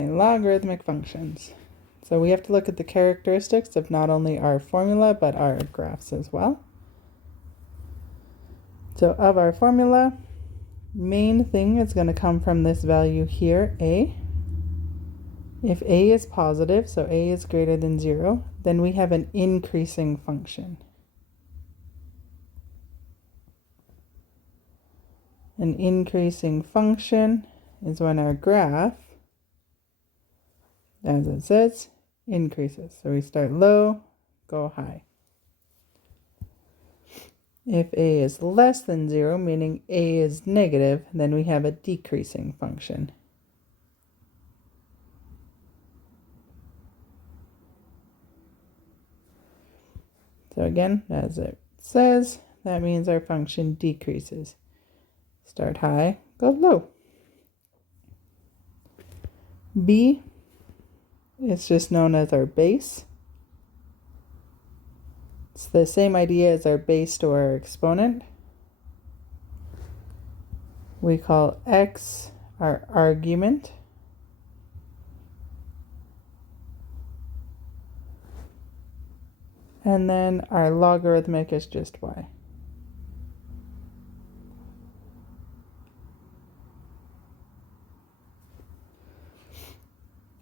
Logarithmic functions. So we have to look at the characteristics of not only our formula, but our graphs as well. So of our formula, main thing is going to come from this value here, a. If a is positive, so a is greater than 0, then we have an increasing function. An increasing function is when our graph, as it says, increases. So we start low, go high. If a is less than 0, meaning a is negative, then we have a decreasing function. So again, as it says, that means our function decreases. Start high, go low. B is just known as our base. It's the same idea as our base to our exponent. We call x our argument. And then our logarithmic is just y.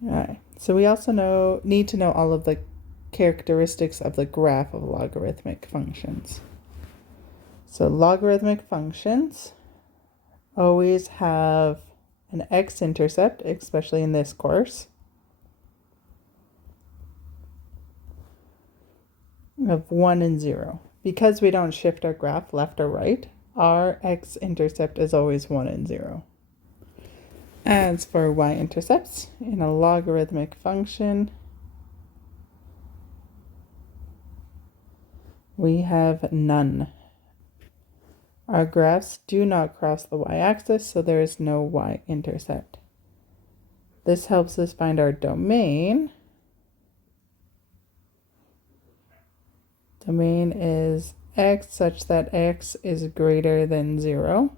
Alright, so we also need to know all of the characteristics of the graph of logarithmic functions. So logarithmic functions always have an x-intercept, especially in this course, of 1 and 0. Because we don't shift our graph left or right, our x-intercept is always 1 and 0. As for y-intercepts, in a logarithmic function, we have none. Our graphs do not cross the y-axis, so there is no y-intercept. This helps us find our domain. Domain is x such that x is greater than 0.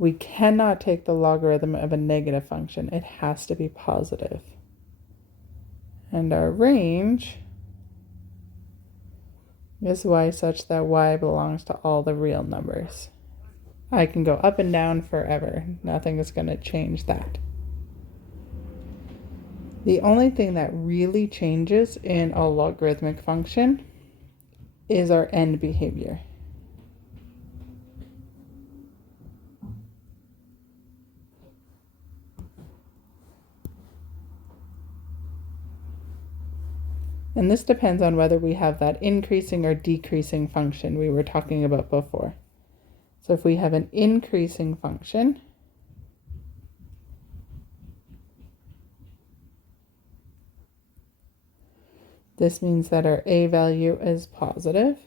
We cannot take the logarithm of a negative function. It has to be positive. And our range is y such that y belongs to all the real numbers. I can go up and down forever. Nothing is going to change that. The only thing that really changes in a logarithmic function is our end behavior. And this depends on whether we have that increasing or decreasing function we were talking about before. So if we have an increasing function, this means that our a value is positive.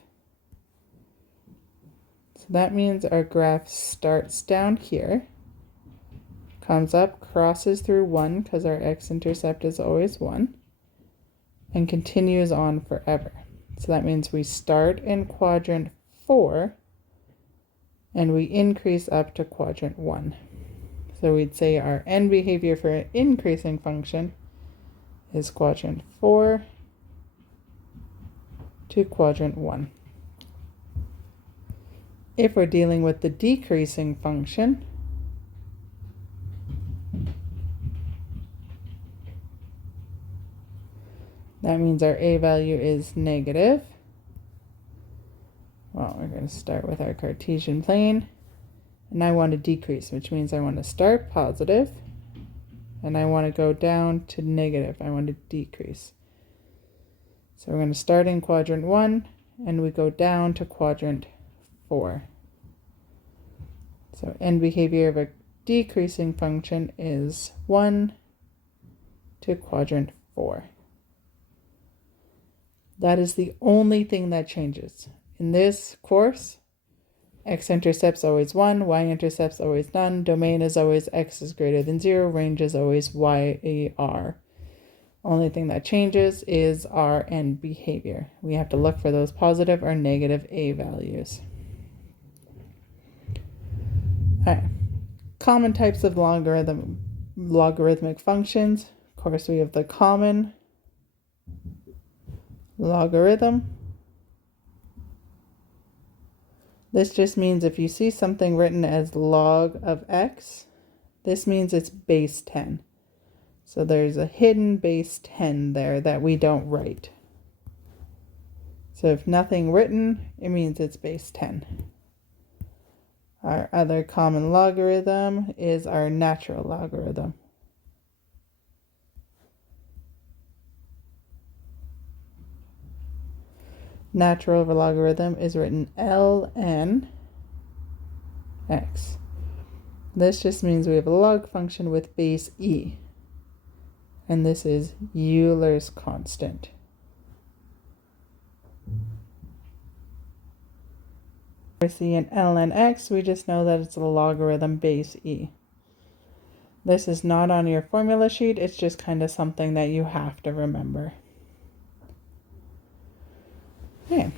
So that means our graph starts down here, comes up, crosses through 1 because our x-intercept is always 1, and continues on forever. So that means we start in quadrant 4 and we increase up to quadrant 1. So we'd say our end behavior for an increasing function is quadrant 4 to quadrant 1. If we're dealing with the decreasing function, that means our a value is negative. Well, we're going to start with our Cartesian plane. And I want to decrease, which means I want to start positive. And I want to go down to negative. I want to decrease. So we're going to start in quadrant 1, and we go down to quadrant 4. So end behavior of a decreasing function is 1 to quadrant 4. That is the only thing that changes. In this course, x-intercept's always 1, y-intercept's always none, domain is always x is greater than 0, range is always y-a-r. Only thing that changes is our end behavior. We have to look for those positive or negative a values. All right. Common types of logarithm logarithmic functions. Of course, we have the common logarithm. This just means if you see something written as log of x, this means it's base 10. So there's a hidden base 10 there that we don't write. So if nothing written, it means it's base 10. Our other common logarithm is our natural logarithm. Natural logarithm is written ln x. This just means we have a log function with base e. And this is Euler's constant. We see in ln x, we just know that it's a logarithm base e. This is not on your formula sheet, it's just kind of something that you have to remember. Okay.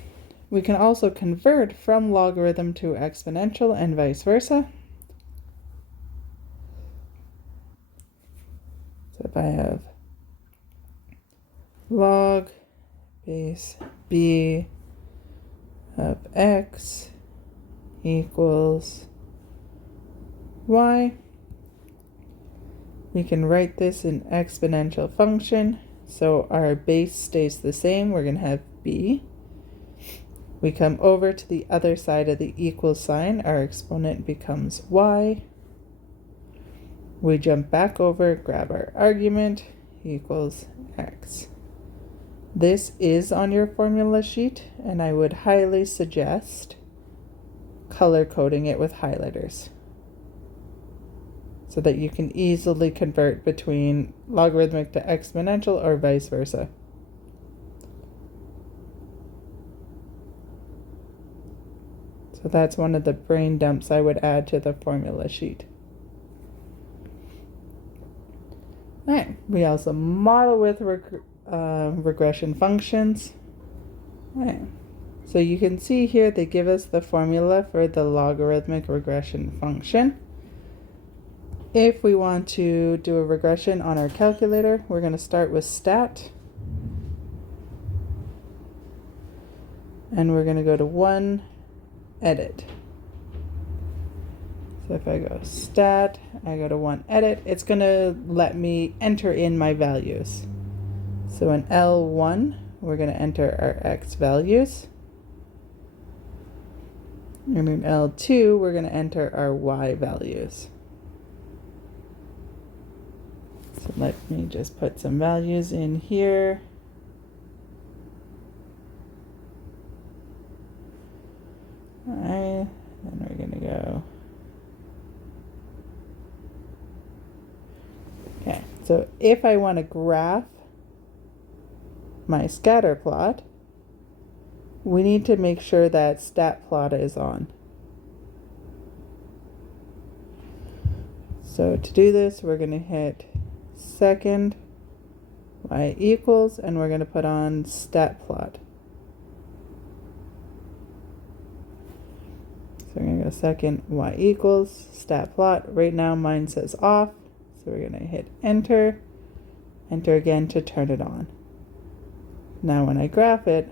We can also convert from logarithm to exponential and vice versa. So if I have log base b of x equals y, we can write this in exponential function. So our base stays the same. We're going to have b. We come over to the other side of the equal sign. Our exponent becomes y. We jump back over, grab our argument, equals x. This is on your formula sheet, and I would highly suggest color coding it with highlighters so that you can easily convert between logarithmic to exponential or vice versa. So that's one of the brain dumps I would add to the formula sheet. All right, we also model with regression functions. All right. So you can see here they give us the formula for the logarithmic regression function. If we want to do a regression on our calculator, we're going to start with stat. And we're going to go to one, edit. So if I go stat, I go to one, edit, it's going to let me enter in my values. So in L1, we're going to enter our x values. And in L2, we're going to enter our y values. So let me just put some values in here. All right, then we're going to go. Okay, so if I want to graph my scatter plot, we need to make sure that stat plot is on. So to do this, we're going to hit second y equals, and we're going to put on stat plot. So we're going to go second y equals stat plot. Right now mine says off, so we're going to hit enter, enter again to turn it on. Now when I graph it,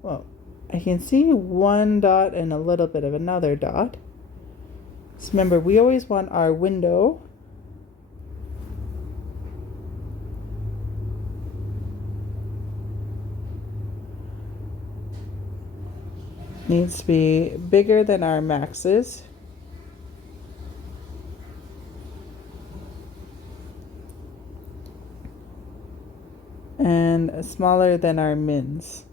well, I can see one dot and a little bit of another dot. So remember, we always want our window needs to be bigger than our maxes. And smaller than our mins.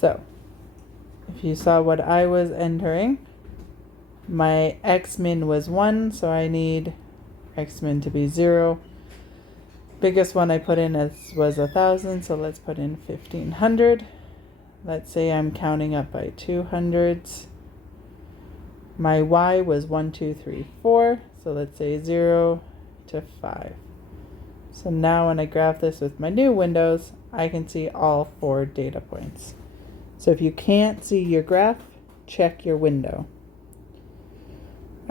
So, if you saw what I was entering, my x min was 1, so I need x min to be 0. Biggest one I put in was 1,000, so let's put in 1,500. Let's say I'm counting up by 200s. My y was 1, 2, 3, 4, so let's say 0 to 5. So now when I graph this with my new windows, I can see all 4 data points. So if you can't see your graph, check your window.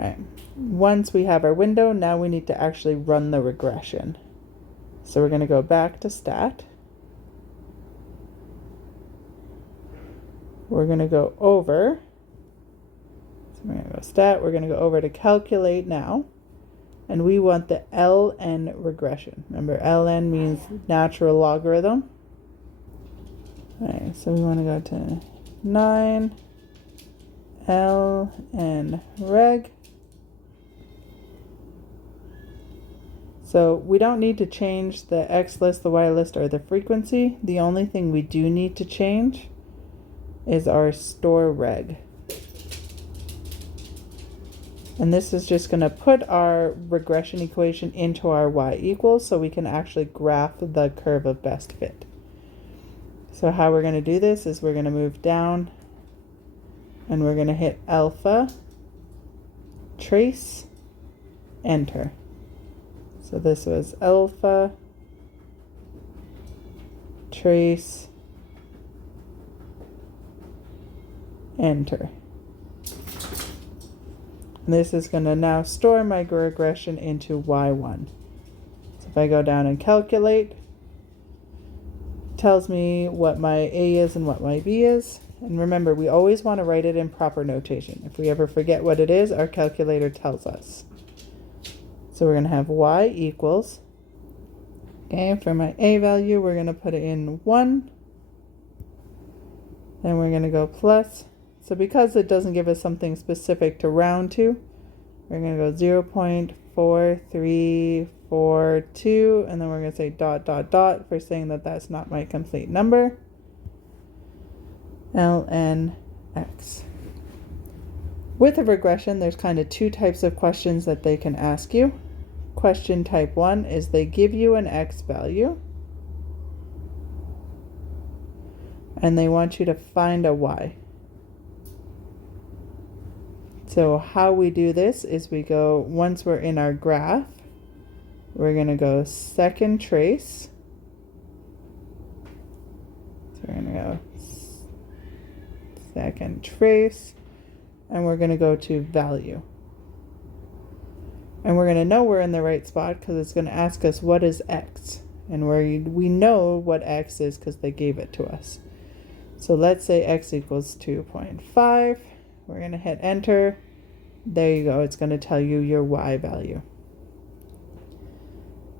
All right, once we have our window, now we need to actually run the regression. So we're going to go back to stat. We're going to go over. So we're going to go stat. We're going to go over to calculate now. And we want the ln regression. Remember, ln means natural logarithm. All right, so we want to go to 9 ln reg. So we don't need to change the x list, the y list, or the frequency. The only thing we do need to change is our store reg. And this is just going to put our regression equation into our y equals so we can actually graph the curve of best fit. So how we're going to do this is we're going to move down and we're going to hit alpha, trace, enter. So this was alpha, trace, enter. And this is going to now store my regression into y1. So if I go down and calculate, it tells me what my a is and what my b is. And remember, we always want to write it in proper notation. If we ever forget what it is, our calculator tells us. So we're going to have y equals, okay, for my a value, we're going to put it in 1. Then we're going to go plus. So because it doesn't give us something specific to round to, we're going to go 0.4342, and then we're going to say dot, dot, dot for saying that that's not my complete number. ln x. With a regression, there's kind of two types of questions that they can ask you. Question type 1 is they give you an x value, and they want you to find a y. So how we do this is we go, once we're in our graph, we're going to go second trace. So we're going to go second trace, and we're going to go to value. And we're going to know we're in the right spot because it's going to ask us what is x. And we know what x is because they gave it to us. So let's say x equals 2.5. We're going to hit enter. There you go. It's going to tell you your y value.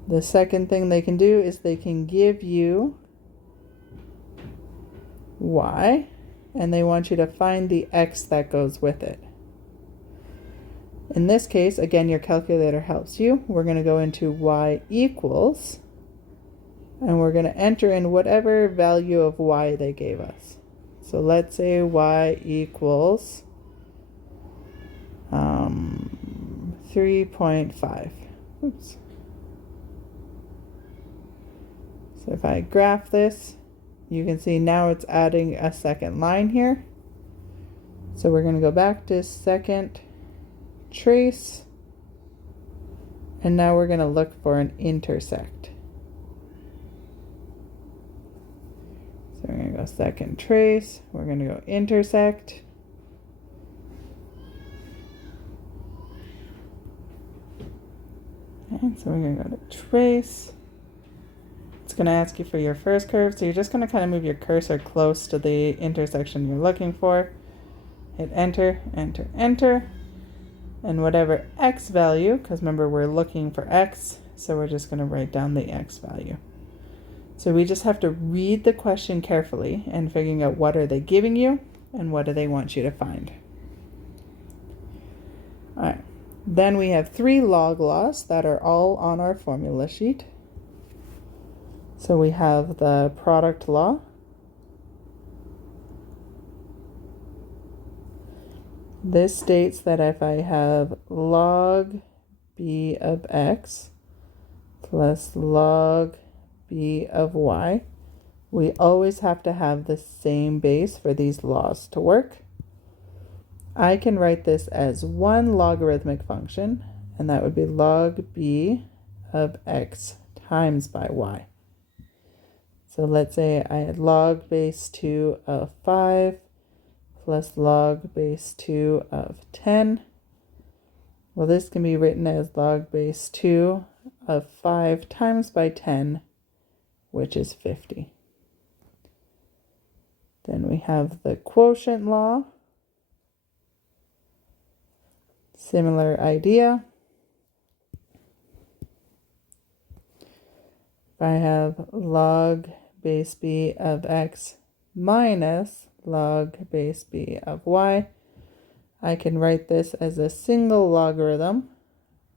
The second thing they can do is they can give you y, and they want you to find the x that goes with it. In this case, again, your calculator helps you. We're going to go into y equals, and we're going to enter in whatever value of y they gave us. So let's say y equals 3.5. Oops. So if I graph this, you can see now it's adding a second line here. So we're going to go back to second trace, and now we're going to look for an intersect. So we're going to go second trace, we're going to go intersect. And so we're going to go to trace. It's going to ask you for your first curve, so you're just going to kind of move your cursor close to the intersection you're looking for. Hit enter, enter, enter. And whatever x value, because remember we're looking for x, so we're just going to write down the x value. So we just have to read the question carefully and figuring out what are they giving you and what do they want you to find. All right. Then we have 3 log laws that are all on our formula sheet. So we have the product law. This states that if I have log b of x plus log b of y, we always have to have the same base for these laws to work. I can write this as one logarithmic function, and that would be log b of x times by y. So let's say I had log base 2 of 5 plus log base 2 of 10. Well, this can be written as log base 2 of 5 times by 10, which is 50. Then we have the quotient law. Similar idea. If I have log base b of x minus log base b of y, I can write this as a single logarithm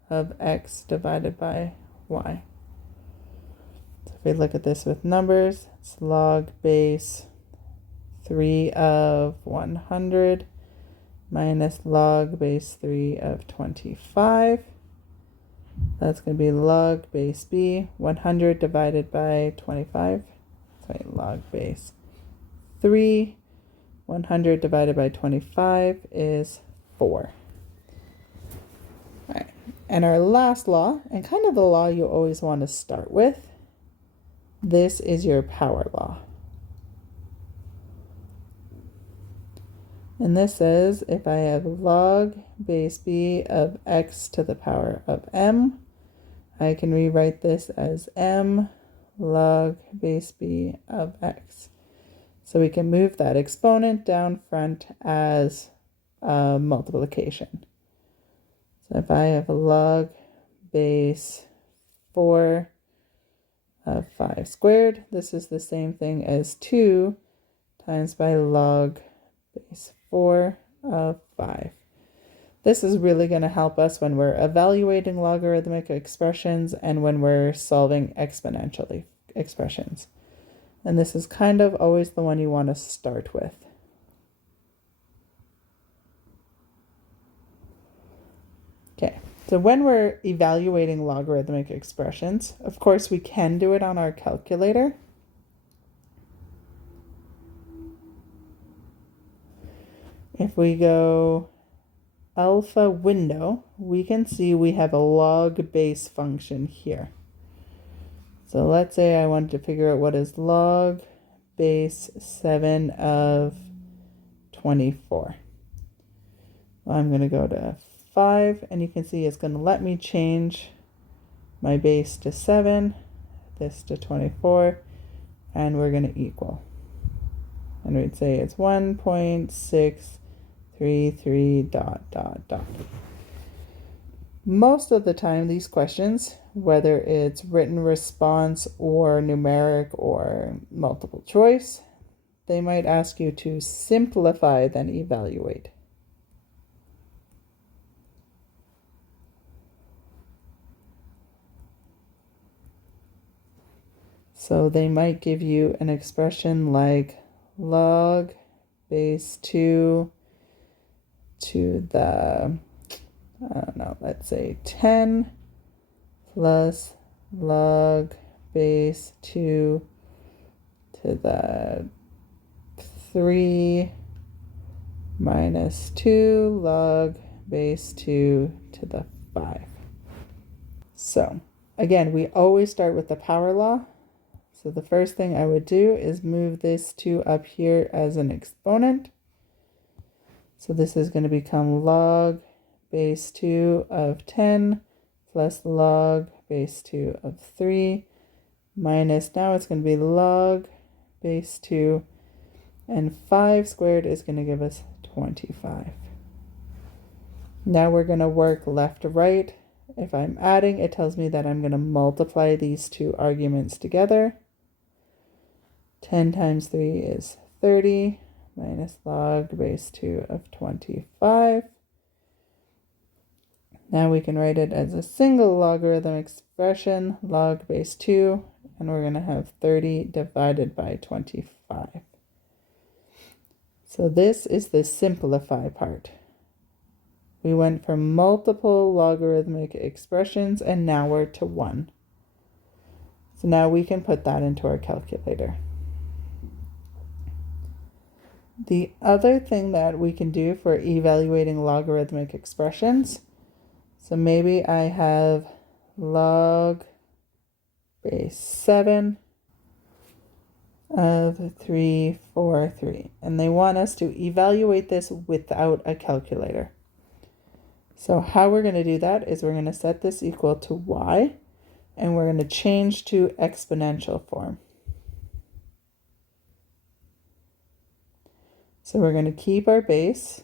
of x divided by y. So if we look at this with numbers, it's log base 3 of 100 minus log base 3 of 25. That's going to be log base b, 100 divided by 25. Sorry, log base 3, 100 divided by 25 is 4. All right. And our last law, and kind of the law you always want to start with, this is your power law. And this says if I have log base b of x to the power of m, I can rewrite this as m log base b of x. So we can move that exponent down front as multiplication. So if I have log base 4 of 5 squared, this is the same thing as 2 times by log base 4 of 5. This is really going to help us when we're evaluating logarithmic expressions and when we're solving exponential expressions. And this is kind of always the one you want to start with. Okay, so when we're evaluating logarithmic expressions, of course we can do it on our calculator. If we go alpha window, we can see we have a log base function here. So let's say I wanted to figure out what is log base 7 of 24. Well, I'm going to go to 5, and you can see it's going to let me change my base to 7, this to 24, and we're going to equal. And we'd say it's 1.633 ... Most of the time, these questions, whether it's written response or numeric or multiple choice, they might ask you to simplify then evaluate. So they might give you an expression like log base 2 to the, I don't know, let's say 10 plus log base 2 to the 3 minus 2 log base 2 to the 5. So again, we always start with the power law. So the first thing I would do is move this 2 up here as an exponent. So this is going to become log base 2 of 10 plus log base 2 of 3 minus, now it's going to be log base 2, and 5 squared is going to give us 25. Now we're going to work left to right. If I'm adding, it tells me that I'm going to multiply these two arguments together. 10 times 3 is 30 minus log base 2 of 25. Now we can write it as a single logarithm expression, log base 2, and we're going to have 30 divided by 25. So this is the simplify part. We went from multiple logarithmic expressions and now we're to 1. So now we can put that into our calculator. The other thing that we can do for evaluating logarithmic expressions, so maybe I have log base 7 of 343, and they want us to evaluate this without a calculator. So how we're going to do that is we're going to set this equal to y, and we're going to change to exponential form. So we're going to keep our base.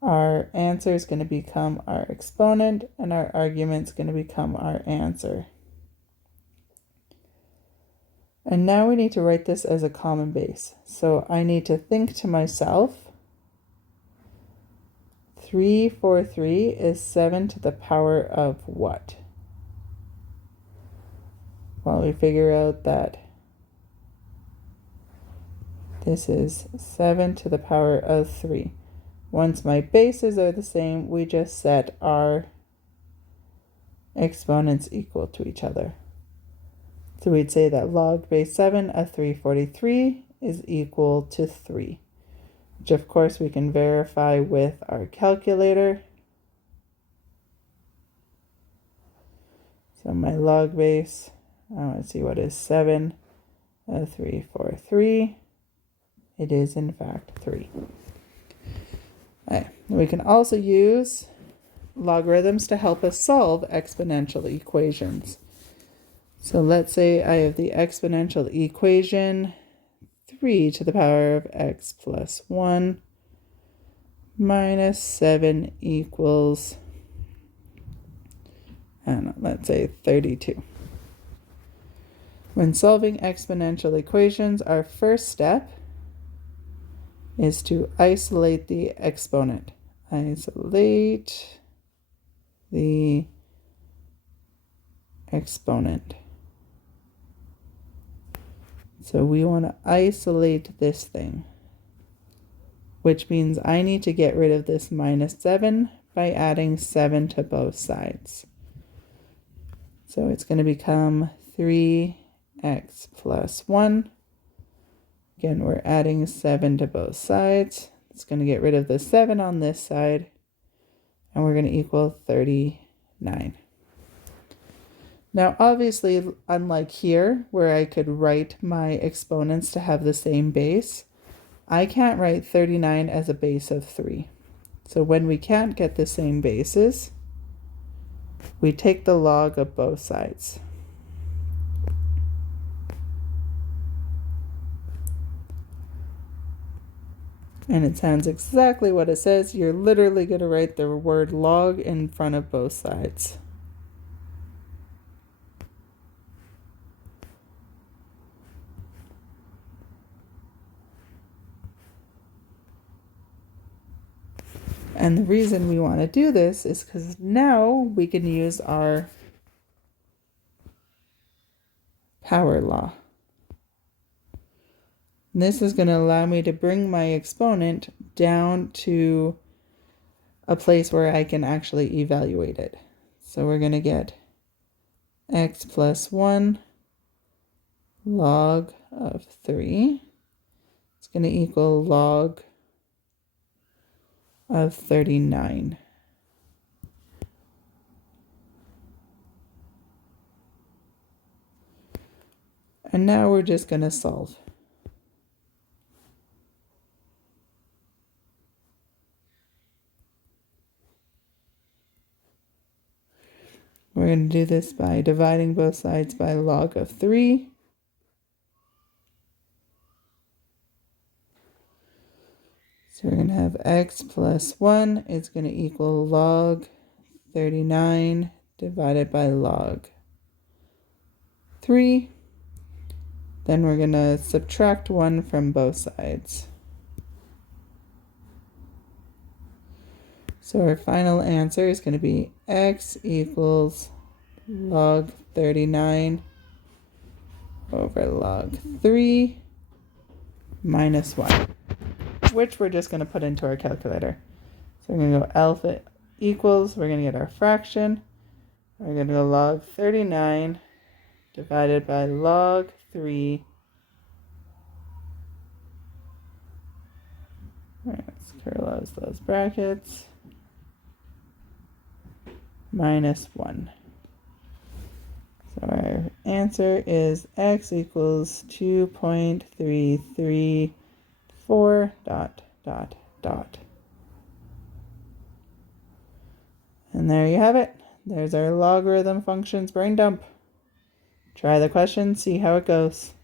Our answer is going to become our exponent, and our argument is going to become our answer. And now we need to write this as a common base. So I need to think to myself, 343 is 7 to the power of what? Well, we figure out that this is 7 to the power of 3. Once my bases are the same, we just set our exponents equal to each other. So we'd say that log base 7 of 343 is equal to 3, which of course we can verify with our calculator. So my log base, I want to see what is 7 of 343. It is in fact 3. Right. We can also use logarithms to help us solve exponential equations. So let's say I have the exponential equation 3 to the power of x plus 1 minus 7 equals, I don't know, let's say 32. When solving exponential equations, our first step is to isolate the exponent. Isolate the exponent. So we want to isolate this thing, which means I need to get rid of this minus 7 by adding 7 to both sides. So it's going to become 3x plus 1. Again, we're adding 7 to both sides. It's going to get rid of the 7 on this side, and we're going to equal 39. Now, obviously, unlike here, where I could write my exponents to have the same base, I can't write 39 as a base of 3. So when we can't get the same bases, we take the log of both sides. And it sounds exactly what it says. You're literally going to write the word log in front of both sides. And the reason we want to do this is because now we can use our power law. And this is going to allow me to bring my exponent down to a place where I can actually evaluate it. So we're going to get x plus 1 log of 3. It's going to equal log of 39. And now we're just going to solve. We're going to do this by dividing both sides by log of 3. So we're going to have x plus 1 is going to equal log 39 divided by log 3. Then we're going to subtract 1 from both sides. So our final answer is going to be x equals log 39 over log 3 minus 1, which we're just going to put into our calculator. So we're going to go alpha equals, we're going to get our fraction. We're going to go log 39 divided by log 3. Let's close those brackets. Minus 1. So our answer is x equals 2.334 ... And there you have it. There's our logarithm functions brain dump. Try the question, see how it goes.